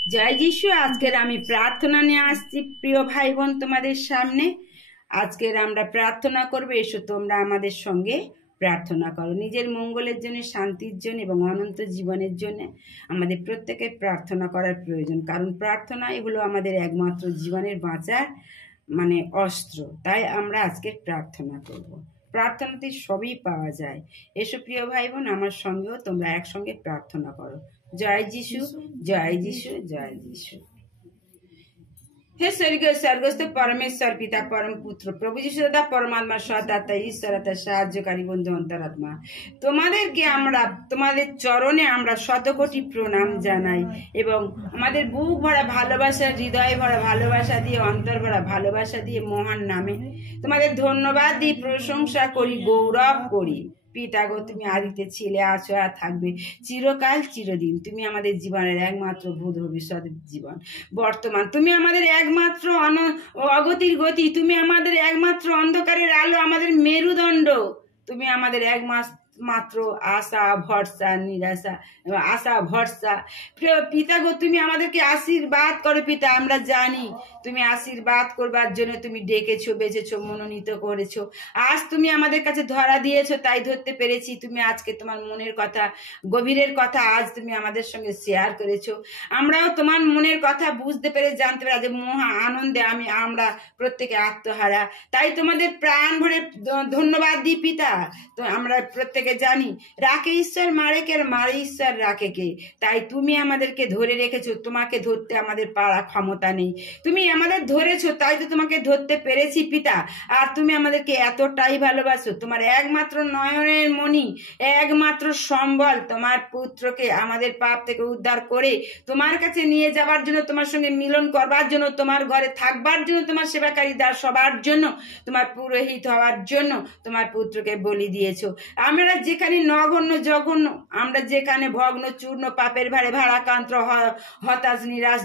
জয় যিশু। আজকের আমি প্রার্থনা নিয়ে আসছি প্রিয় ভাই বোন তোমাদের সামনে। আজকের আমরা প্রার্থনা করবো, এসো তোমরা আমাদের সঙ্গে প্রার্থনা করো। নিজের মঙ্গলের জন্য, শান্তির জন্য এবং অনন্ত জীবনের জন্য আমাদের প্রত্যেকের প্রার্থনা করার প্রয়োজন, কারণ প্রার্থনা এগুলো আমাদের একমাত্র জীবনের বাঁচার অস্ত্র। তাই আমরা আজকের প্রার্থনা করব। প্রার্থনাতে সবই পাওয়া যায়। এসো প্রিয় ভাই বোন, আমার সঙ্গেও তোমরা একসঙ্গে প্রার্থনা করো। জয় যিশু, জয় যিশু, জয় যিশু। হে স্বর্গীয় স্বর্গস্থ পরমেশ্বর পিতা, পরম পুত্র প্রভু যিশু দাদা, পরমাত্মা সদাতা ঈশ্বর, সাহায্যকারী বন্ধু অন্তরাত্মা, তোমাদেরকে আমরা তোমাদের চরণে আমরা শতকোটি প্রণাম জানাই এবং আমাদের বুক ভরা ভালোবাসা, হৃদয় ভরা ভালোবাসা দিয়ে, অন্তর ভরা ভালোবাসা দিয়ে মহান নামে তোমাদের ধন্যবাদ দিই, প্রশংসা করি, গৌরব করি। পিতা গো, তুমি আদিতে ছিলে, আছো আর থাকবে চিরকাল চিরদিন। তুমি আমাদের জীবনের একমাত্র ভূত ভবিষ্যৎ জীবন বর্তমান। তুমি আমাদের একমাত্র অগতির গতি। তুমি আমাদের একমাত্র অন্ধকারের আলো, আমাদের মেরুদণ্ড। তুমি আমাদের একমাত্র আশা ভরসা, নিরাশা আশা ভরসা। প্রিয় পিতা গো, তুমি আমাদেরকে আশীর্বাদ করো। পিতা, আমরা জানি তুমি আশীর্বাদ করবার জন্য তুমি ডেকেছো, বেছেছো, মনোনীত করেছো। আজ তুমি আমাদের কাছে ধরা দিয়েছো, তাই ধরতে পেরেছি। তুমি আজকে তোমার মনের কথা, গভীরের কথা আজ তুমি আমাদের সঙ্গে শেয়ার করেছো। আমরাও তোমার মনের কথা বুঝতে পেরে, জানতে পেরে আজ মহা আনন্দে আমরা প্রত্যেকে আত্মহারা। তাই তোমাদের প্রাণ ভরে ধন্যবাদ দিই পিতা। তো আমরা প্রত্যেকে জানি রাখে ঈশ্বর মারে কে, মারে ঈশ্বর রাখে কে। তাই তুমি আমাদেরকে ধরে রেখেছো। তোমাকে ধরতে আমাদের পারা ক্ষমতা নেই, তুমি আমাদের ধরেছো, তাই তো তোমাকে ধরতে পেরেছি পিতা। আর তুমি আমাদেরকে এতটাই ভালোবাসো, তোমার একমাত্র নয়নের মণি, একমাত্র সম্বল তোমার পুত্রকে আমাদের পাপ থেকে উদ্ধার করে তোমার কাছে নিয়ে যাবার জন্য, তোমার সঙ্গে মিলন করবার জন্য, তোমার ঘরে থাকবার জন্য, তোমার সেবাকারী দাস সবার জন্য, তোমার পুরোহিত হওয়ার জন্য তোমার পুত্রকে বলি দিয়েছো। আমরা যেখানে নগণ্য জঘন্য, আমরা যেখানে ভগ্ন চূর্ণ পাপের ভারে ভারাক্রান্ত, হতাশ নিরাশ,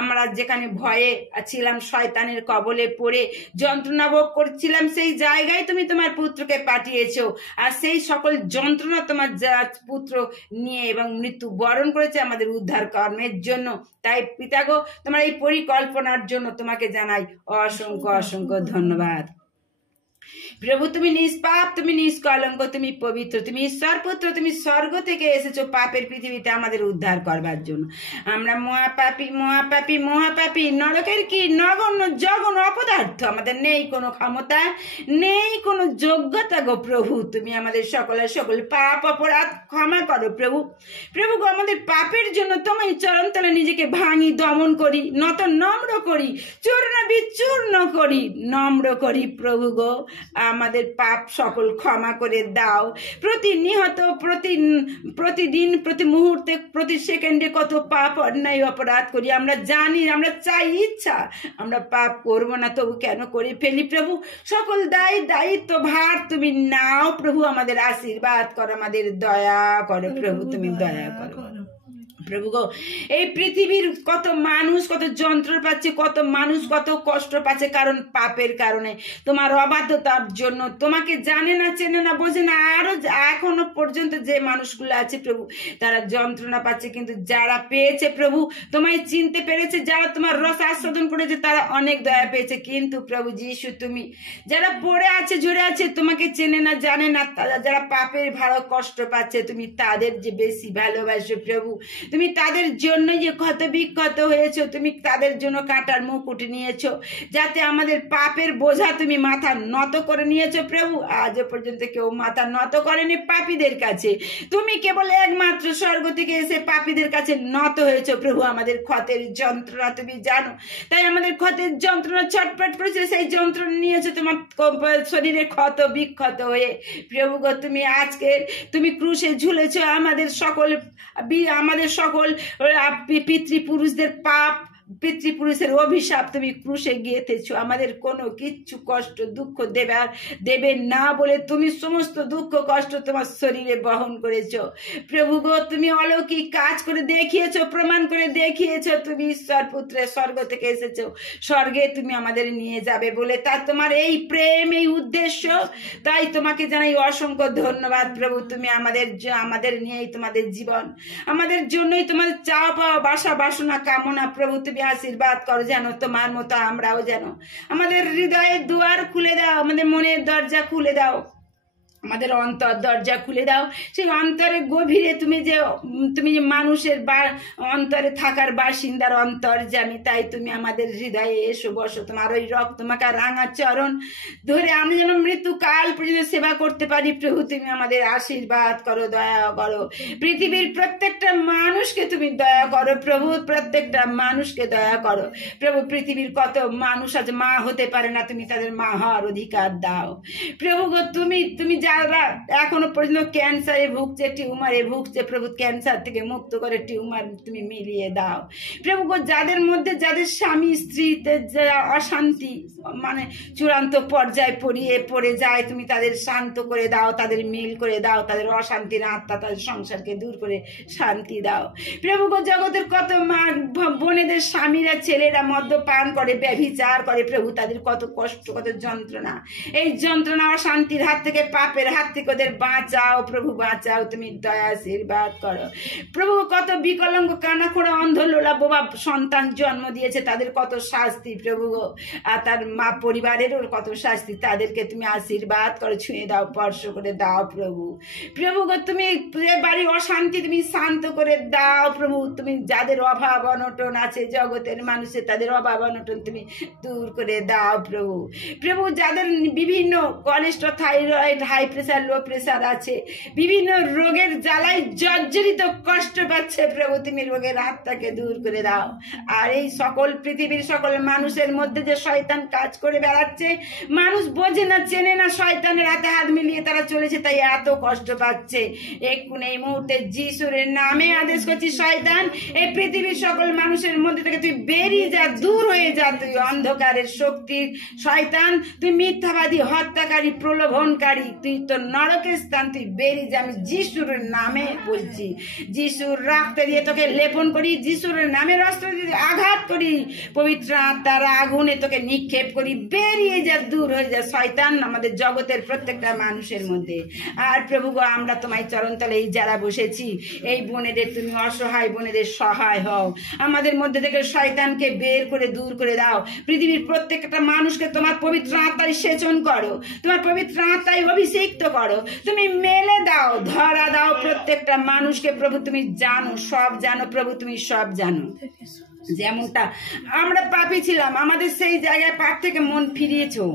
আমরা যেখানে ভয়ে ছিলাম, শয়তানের কবলে পড়ে যন্ত্রণা ভোগ করছিলাম, সেই জায়গায় তুমি তোমার পুত্রকে পাঠিয়েছো। আর সেই সকল যন্ত্রণা তোমার পুত্র নিয়ে এবং মৃত্যু বরণ করেছে আমাদের উদ্ধার কর্মের জন্য। তাই পিতা গো, তোমার এই পরিকল্পনার জন্য তোমাকে জানাই অসংখ্য অসংখ্য ধন্যবাদ। প্রভু, তুমি নিষ্পাপ, তুমি নিষ্কলঙ্ক, তুমি পবিত্র, তুমি ঈশ্বর পুত্র, তুমি স্বর্গ থেকে এসেছো পাপের পৃথিবীতে আমাদের উদ্ধার করবার জন্য। আমরা মহাপাপী মহাপাপী মহাপাপী, নরকের কি নগণ্য জঘন্য অপদার্থ। আমাদের নেই কোনো ক্ষমতা, নেই কোনো যোগ্যতা গো প্রভু। তুমি আমাদের সকল পাপ অপরাধ ক্ষমা করো প্রভু। প্রভু গো, আমাদের পাপের জন্য তোমার চরণতলে নিজেকে ভাঙি, দমন করি, নম্র করি, চূর্ণ বিচূর্ণ করি, নম্র করি প্রভু গো। আমাদের পাপ সকল ক্ষমা করে দাও। প্রতিনিয়ত, প্রতিদিন, প্রতি মুহূর্তে, প্রতি সেকেন্ডে কত পাপ অন্যায় অপরাধ করি। আমরা জানি, আমরা চাই ইচ্ছা আমরা পাপ করবো না, তবু কেন করে ফেলি প্রভু। সকল দায়িত্ব ভার তুমি নাও প্রভু। আমাদের আশীর্বাদ করো, আমাদের দয়া করো প্রভু, তুমি দয়া করো প্রভু গো। এই পৃথিবীর কত মানুষ কত যন্ত্র পাচ্ছে, কত মানুষ কত কষ্ট পাচ্ছে, কারণ পাপের কারণে, তোমার অবাধ্যতার জন্য। তোমাকে জানে না, চেনে না, বোঝে না। আরো এখনো পর্যন্ত যে মানুষগুলো আছে প্রভু, তারা যন্ত্রণা পাচ্ছে, কিন্তু যারা পেয়েছে প্রভু, তোমায় চিনতে পেরেছে, যারা তোমার রস আস্বাদন করেছে, তারা অনেক দয়া পেয়েছে। কিন্তু প্রভু যিশু, তুমি যারা পড়ে আছে, ঝরে আছে, তোমাকে চেনে না, জানে না, যারা পাপের ভালো কষ্ট পাচ্ছে, তুমি তাদের যে বেশি ভালোবাসো প্রভু। তুমি তাদের জন্য যে ক্ষত বিক্ষত হয়েছো, তুমি তাদের জন্য কাঁটার মুকুট নিয়েছো, যাতে আমাদের পাপের বোঝা তুমি মাথা নত করে নিয়েছো প্রভু। আজও পর্যন্ত কেউ মাথা নত করেনি পাপীদের কাছে, তুমি কেবল একমাত্র স্বর্গ থেকে এসে পাপীদের কাছে নত হয়েছো প্রভু। আমাদের ক্ষতের যন্ত্রণা তুমি জানো, তাই আমাদের ক্ষতের যন্ত্রণা ছটফট করেছে, সেই যন্ত্রণা নিয়েছো তোমার শরীরে ক্ষত বিক্ষত হয়ে প্রভু গো। তুমি আজকে তুমি ক্রুশে ঝুলেছো আমাদের সকল পিতৃপুরুষদের পাপ পিতৃপুরুষের অভিশাপ তুমি ক্রুশে গিয়েতেছো। আমাদের কোনো কিচ্ছু কষ্ট দুঃখ দেবে না বলে তুমি সমস্ত দুঃখ কষ্ট তোমার শরীরে বহন করেছো। প্রভু গো, তুমি অলৌকিক কাজ করে দেখিয়েছো, প্রমাণ করে দেখিয়েছো তুমি ঈশ্বর পুত্রে স্বর্গ থেকে এসেছো, স্বর্গে তুমি আমাদের নিয়ে যাবে বলে। তা তোমার এই প্রেম, এই উদ্দেশ্য, তাই তোমাকে জানাই অসংখ্য ধন্যবাদ প্রভু। তুমি আমাদের নিয়েই তোমাদের জীবন, আমাদের জন্যই তোমাদের চাওয়া পাওয়া বাসা বাসনা কামনা প্রভু তুমি আশীর্বাদ করো। যেন তোমার মতো আমরাও যেন আমাদের হৃদয়ের দুয়ার খুলে দাও, আমাদের মনের দরজা খুলে দাও, আমাদের অন্তর দরজা খুলে দাও। সেই অন্তরের গভীরে তুমি যে মানুষের অন্তরে থাকার বাসিন্দার অন্তর্যামী, তাই তুমি আমাদের হৃদয়ে এসো, বসো। তোমার ওই রক্তমাখা রাঙা চরণ ধরে আমি যেন মৃত্যুকাল পর্যন্ত সেবা করতে পারি প্রভু। তুমি আমাদের আশীর্বাদ করো, দয়া করো। পৃথিবীর প্রত্যেকটা মানুষকে তুমি দয়া করো প্রভু, প্রত্যেকটা মানুষকে দয়া করো প্রভু। পৃথিবীর কত মানুষ আজ মা হতে পারে না, তুমি তাদের মা হওয়ার অধিকার দাও প্রভু গো। তুমি যারা এখনো পর্যন্ত ক্যান্সারে ভুগছে, টিউমারে ভুগছে প্রভু, ক্যান্সার থেকে মুক্ত করে টিউমার তুমি মিলিয়ে দাও প্রভু গো। যাদের মধ্যে যাদের স্বামী স্ত্রীতে যারা অশান্তি মানে চূড়ান্ত পর্যায়ে পড়ে যায়, তুমি তাদের শান্ত করে দাও, তাদের মিল করে দাও, তাদের অশান্তির আত্মা তাদের সংসারকে দূর করে শান্তি দাও প্রভু গো। জগতের কত মা বোনেদের স্বামীরা ছেলেরা মদ্যপান করে, ব্যভিচার করে প্রভু, তাদের কত কষ্ট, কত যন্ত্রণা। এই যন্ত্রণা অশান্তির হাত থেকে, পাপের হাত থেকে ওদের বাঁচাও প্রভু, বাঁচাও। তুমি দয়া আশীর্বাদ করো প্রভু। কত বিকলাঙ্গ কানাখোড়া অন্ধ লোলা বোবা সন্তান জন্ম দিয়েছে, তাদের কত শাস্তি প্রভু গো। আর তার মা পরিবারেরও কত শাস্তি, তাদেরকে তুমি আশীর্বাদ করো, ছুঁয়ে দাও, স্পর্শ করে দাও প্রভু। প্রভু গো, তুমি বাড়ির অশান্তি তুমি শান্ত করে দাও প্রভু। তুমি যাদের অভাব অনটন আছে জগতের মানুষের, তাদের অভাব অনটন তুমি দূর করে দাও প্রভু। প্রভু যাদের বিভিন্ন cholesterol, thyroid, high pressure, low pressure আছে, বিভিন্ন রোগের জ্বালায় জর্জরিত কষ্ট পাচ্ছে প্রভু, তুমি রোগের হাতটাকে দূর করে দাও। আর এই সকল পৃথিবীর সকল মানুষের মধ্যে যে শয়তান কাজ করে বেড়াচ্ছে, মানুষ বোঝে না, চেনে না, শয়তানের হাতে হাত মিলিয়ে তারা চলেছে, তাই এত কষ্ট পাচ্ছে। এক্ষুনি এই মুহূর্তে যিশুর নামে আদেশ করছি, শয়তান এই পৃথিবীর সকল মানুষের মধ্যে থেকে তুই বেরিয়ে যা, দূর হয়ে যা। তুই অন্ধকারের শক্তির শয়তান, তুই মিথ্যাবাদী, হত্যাকারী, প্রলোভনকারী, তুই তো নরকের স্থান, তুই বেরিয়ে যা। আমি যিশুর নামে বলছি, যিশুর রক্ত দিয়ে তোকে লেপন করি, যিশুর নামের অস্ত্র দিয়ে আঘাত করি, পবিত্র আত্মার আগুনে তোকে নিক্ষেপ করি, বেরিয়ে যা, দূর হয়ে যা শয়তান আমাদের জগতের প্রত্যেকটা মানুষের মধ্যে। আর প্রভু গো, আমরা তোমায় চরণতলে এই যারা বসেছি, এই বোনেদের তুমি অসহায় বোনেদের সহায় হও, আমাদের মধ্যে থেকে শয়তানকে বের করে দূর করে দাও। পৃথিবীর প্রত্যেকটা মানুষকে তোমার পবিত্র আত্মায় সেচন করো, তোমার পবিত্র আত্মায় অভিষিক্ত করো, তুমি মেলে দাও, ধরা দাও প্রত্যেকটা মানুষকে প্রভু। তুমি জানো, সব জানো প্রভু, তুমি সব জানো। যেমনটা আমরা পাপী ছিলাম, আমাদের সেই জায়গায় পাপ থেকে মন ফিরিয়েছো।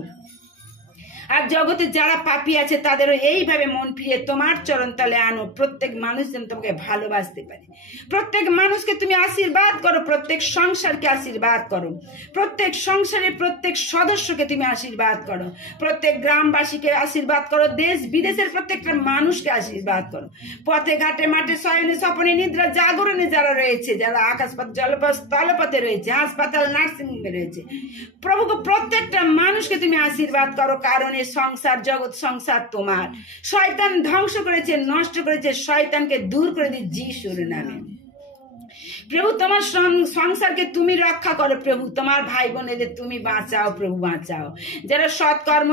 আর জগতে যারা পাপী আছে তাদেরও এইভাবে মন ফিরিয়ে তোমার চরণতলে আনো। প্রত্যেক মানুষ যেন তোমাকে ভালোবাসতে পারে, প্রত্যেক মানুষকে তুমি আশীর্বাদ করো, প্রত্যেক সংসারকে আশীর্বাদ করো, প্রত্যেক সংসারের প্রত্যেক সদস্যকে তুমি আশীর্বাদ করো, প্রত্যেক গ্রামবাসীকে আশীর্বাদ করো, দেশ বিদেশের প্রত্যেকটা মানুষকে আশীর্বাদ করো। পথে ঘাটে মাঠে শয়নে স্বপনে নিদ্রা জাগরণে যারা রয়েছে, যারা আকাশপথ জলপথ স্থলপথে রয়েছে, হাসপাতাল নার্সিংহোমে রয়েছে, প্রভুকে প্রত্যেকটা মানুষকে তুমি আশীর্বাদ করো। কারণ সংসার, জগৎ সংসার তোমার। শয়তান ধ্বংস করেছে, নষ্ট করেছে, শয়তানকে দূর করে দিই যিশুর নামে। প্রভু তোমার সংসারকে তুমি রক্ষা করো প্রভু, তোমার ভাই বোনেদের তুমি বাঁচাও প্রভু, বাঁচাও। যারা সৎকর্ম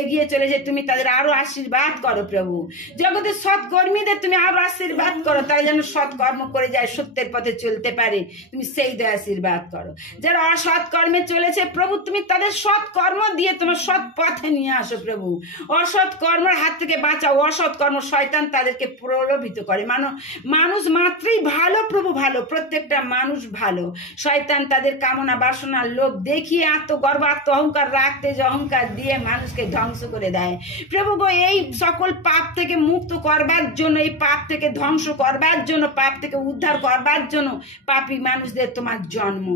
এগিয়ে চলেছে তুমি তাদের আরো আশীর্বাদ করো প্রভু। জগতের সৎকর্মীদের তুমি আরো আশীর্বাদ করো, তারা যেন সৎকর্ম করে যায়, সত্যের পথে চলতে পারে, তুমি সেই দয়া আশীর্বাদ করো। যারা অসৎ কর্মে চলেছে প্রভু, তুমি তাদের সৎ কর্ম দিয়ে তোমার সৎ পথে নিয়ে আসো প্রভু। অসৎ কর্মের হাত থেকে বাঁচাও, অসৎ কর্ম শয়তান তাদেরকে প্রলোভিত করে। মানুষ মাত্রই ভালো প্রভু, ভালো, প্রত্যেকটা মানুষ ভালো। শয়তান তাদের কামনা বাসনা লোভ দেখিয়ে আত্মগর্ব, আত্ম অহংকার রাখতে যে অহংকার দিয়ে মানুষকে ধ্বংস করে দেয় প্রভু গো। এই সকল পাপ থেকে মুক্ত করবার জন্য, এই পাপ থেকে ধ্বংস করবার জন্য, পাপ থেকে উদ্ধার করবার জন্য পাপী মানুষদের তোমার জন্ম।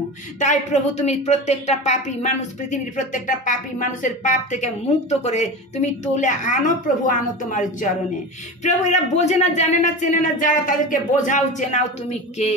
তাই প্রভু তুমি প্রত্যেকটা পাপী মানুষ, পৃথিবীর প্রত্যেকটা পাপী মানুষের পাপ থেকে মুক্ত করে তুমি তুলে আনো প্রভু, আনো তোমার চরণে প্রভু। এরা বোঝে না, জানে না, চেনে না যারা, তাদেরকে বোঝাও, চেনাও তুমি কে।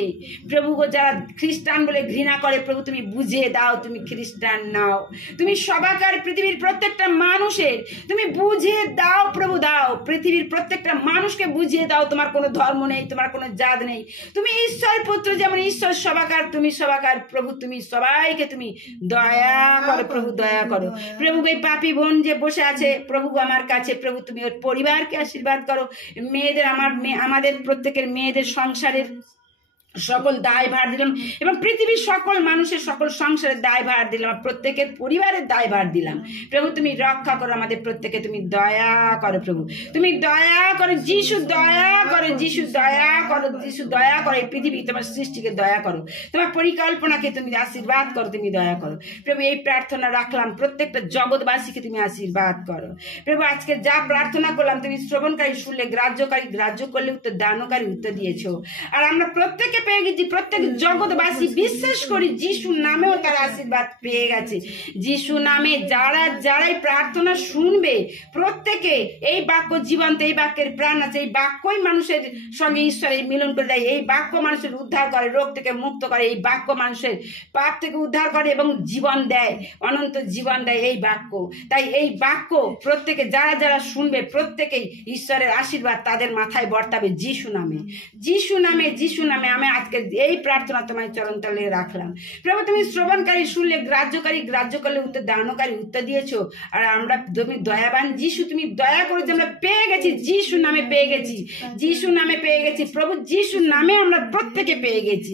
প্রভু গো, যারা খ্রিস্টান বলে ঘৃণা করে প্রভু তুমি বুঝিয়ে দাও, তুমি খ্রিস্টান নাও, তুমি সবাকার পৃথিবীর প্রত্যেকটা মানুষের তুমি বুঝিয়ে দাও প্রভু, দাও পৃথিবীর প্রত্যেকটা মানুষকে বুঝিয়ে দাও তোমার কোনো ধর্ম নেই, তোমার কোনো জাত নেই, তুমি ঈশ্বর পুত্র, যেমন ঈশ্বর সবাকার তুমি সবাকার প্রভু, তুমি সবাইকে তুমি দয়া করো প্রভু, দয়া করো প্রভু। এই পাপী বোন যে বসে আছে প্রভু আমার কাছে প্রভু, তুমি ওর পরিবারকে আশীর্বাদ করো, মেয়েদের আমাদের প্রত্যেকের মেয়েদের সংসারের সকল দায়ভার দিলাম এবং পৃথিবীর সকল মানুষের সকল সংসারের দায়ভার দিলাম, প্রত্যেকের পরিবারের দায়ভার দিলাম প্রভু। তুমি রক্ষা করো আমাদের প্রত্যেকে, তুমি দয়া করো প্রভু, তুমি দয়া করো যিশু, দয়া করো যিশু, দয়া করো যিশু, দয়া করো এই পৃথিবী তোমার সৃষ্টিকে দয়া করো, তোমার পরিকল্পনাকে তুমি আশীর্বাদ করো, তুমি দয়া করো প্রভু। এই প্রার্থনা রাখলাম, প্রত্যেকটা জগৎবাসীকে তুমি আশীর্বাদ করো প্রভু। আজকে যা প্রার্থনা করলাম তুমি শ্রবণকারী শুনলে, গ্রাহ্যকারী গ্রাহ্য করলে, উত্তর দানকারী উত্তর দিয়েছো, আর আমরা প্রত্যেকে পেয়ে গেছি, প্রত্যেক জগৎবাসী বিশ্বাস করি যিশুর নামেও তারা আশীর্বাদ পেয়ে গেছে। যিশু নামে যারাই প্রার্থনা শুনবে প্রত্যেকে, এই বাক্য জীবন্ত, এই বাক্যের প্রাণ আছে, এই বাক্যই মানুষের সঙ্গে ঈশ্বরের মিলন করে দেয়, এই বাক্য মানুষের উদ্ধার করে, রোগ থেকে মুক্ত করে, এই বাক্য মানুষের পাপ থেকে উদ্ধার করে এবং জীবন দেয়, অনন্ত জীবন দেয় এই বাক্য। তাই এই বাক্য প্রত্যেকে যারা শুনবে প্রত্যেকেই ঈশ্বরের আশীর্বাদ তাদের মাথায় বর্তাবে যিশু নামে, যিশু নামে, যিশু নামে। আমি আজকে এই প্রার্থনা তোমার চরণ তলে রাখলাম প্রভু। তুমি শ্রবণকারী শুনলে, গ্রাহ্যকারী গ্রাহ্য করলে, উত্তর দানকারী উত্তর দিয়েছো, আর আমরা তুমি দয়াবান যিশু, তুমি দয়া করে যে আমরা পেয়ে গেছি, যিশু নামে পেয়ে গেছি, যিশু নামে পেয়ে গেছি প্রভু, যিশু নামে আমরা প্রত্যেকে পেয়ে গেছি।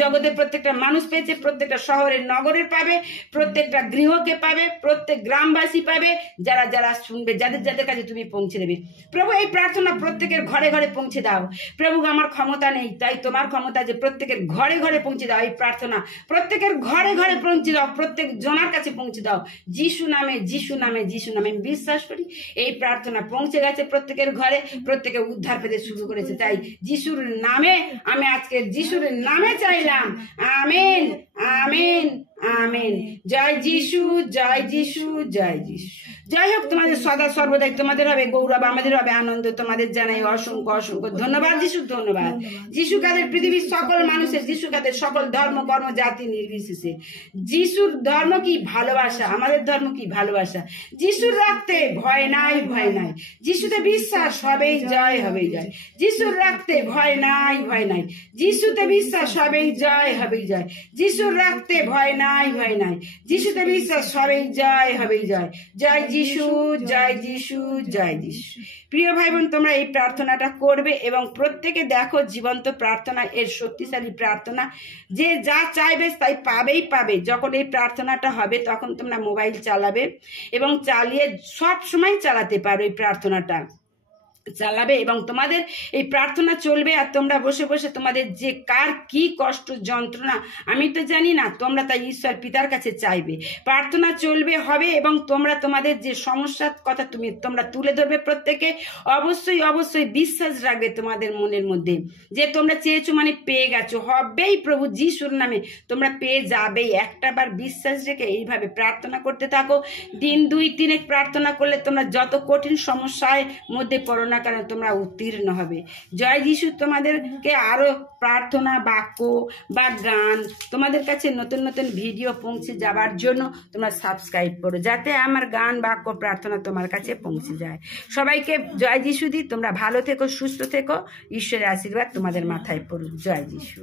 জগতের প্রত্যেকটা মানুষ পেয়েছে, প্রত্যেকটা শহরের নগরের পাবে, প্রত্যেকটা গৃহকে পাবে, প্রত্যেক গ্রামবাসী পাবে, যারা শুনবে, যাদের কাছে তুমি পৌঁছে দেবে প্রভু। এই প্রার্থনা প্রত্যেকের ঘরে ঘরে পৌঁছে দাও প্রভু। আমার ক্ষমতা নেই, তাই তোমার ক্ষমতা যে প্রত্যেকের ঘরে ঘরে পৌঁছে দাও, এই প্রার্থনা প্রত্যেকের ঘরে ঘরে পৌঁছে দাও, প্রত্যেক জনার কাছে পৌঁছে দাও যিশু নামে, যিশু নামে, যিশু নামে। আমি বিশ্বাস করি এই প্রার্থনা পৌঁছে গেছে প্রত্যেকের ঘরে, প্রত্যেকে উদ্ধার পেতে শুরু করেছে। তাই যিশুর নামে আমি আজকে যিশুর নামে চাইলাম, আমেন, আমেন, আমেন। জয় যিশু, জয় যিশু, জয় যিশু। যাই হোক, তোমাদের সদা সর্বদাই তোমাদের হবে গৌরব, আমাদের হবে আনন্দ। তোমাদের জানাই অসংখ্য অসংখ্য ধন্যবাদ যিশু, ধন্যবাদ যিশু কাদের পৃথিবীর সকল মানুষের, যিশু কাদের সকল ধর্ম কর্ম জাতি নির্বিশেষে। যিশুর ধর্ম কি? ভালোবাসা। আমাদের ধর্ম কি? ভালোবাসা। যিশুর রাখতে ভয় নাই, ভয় নাই। যিশুতে বিশ্বাস হবেই জয়, হবেই জয়। যিশুর রাখতে ভয় নাই, ভয় নাই। যিশুতে বিশ্বাস হবেই জয়, হবেই জয়। যিশুর রাখতে ভয় নাই, ভয় নাই। যিশুতে বিশ্বাস হবেই জয়, হবেই জয়। জয় যিশু, জয় যিশু, জয় যিশু। প্রিয় ভাই বোন, তোমরা এই প্রার্থনাটা করবে এবং প্রত্যেকে দেখো জীবন্ত প্রার্থনা, এর শক্তিশালী প্রার্থনা। যে যা চাইবে তাই পাবেই পাবে। যখন এই প্রার্থনাটা হবে তখন তোমরা মোবাইল চালাবে এবং চালিয়ে সব সময় চালাতে পারো, এই প্রার্থনাটা চালাবে এবং তোমাদের এই প্রার্থনা চলবে। আর তোমরা বসে বসে তোমাদের যে কার কি কষ্ট যন্ত্রণা আমি তো জানি না, তোমরা তাই ঈশ্বর পিতার কাছে চাইবে, প্রার্থনা চলবে, হবে এবং তোমরা তোমাদের যে সমস্যার কথা তোমরা তুলে ধরবে প্রত্যেকে। অবশ্যই অবশ্যই বিশ্বাস রাখবে তোমাদের মনের মধ্যে যে তোমরা চেয়েছো মানে পেয়ে গেছো, হবেই প্রভু যিশুর নামে, তোমরা পেয়ে যাবেই। একটা বার বিশ্বাস রেখে এইভাবে প্রার্থনা করতে থাকো। দিন 2-3 প্রার্থনা করলে তোমরা যত কঠিন সমস্যার মধ্যে পড়ো না কেন তোমরা উত্তীর্ণ হবে। জয় যিশু। তোমাদেরকে আরো প্রার্থনা বাক্য বা গান তোমাদের কাছে নতুন নতুন ভিডিও পৌঁছে যাবার জন্য তোমরা সাবস্ক্রাইব করো, যাতে আমার গান বাক্য প্রার্থনা তোমার কাছে পৌঁছে যায়। সবাইকে জয় যিশু দি। তোমরা ভালো থেকো, সুস্থ থেকো, ঈশ্বরের আশীর্বাদ তোমাদের মাথায় পড়ুক। জয় যিশু।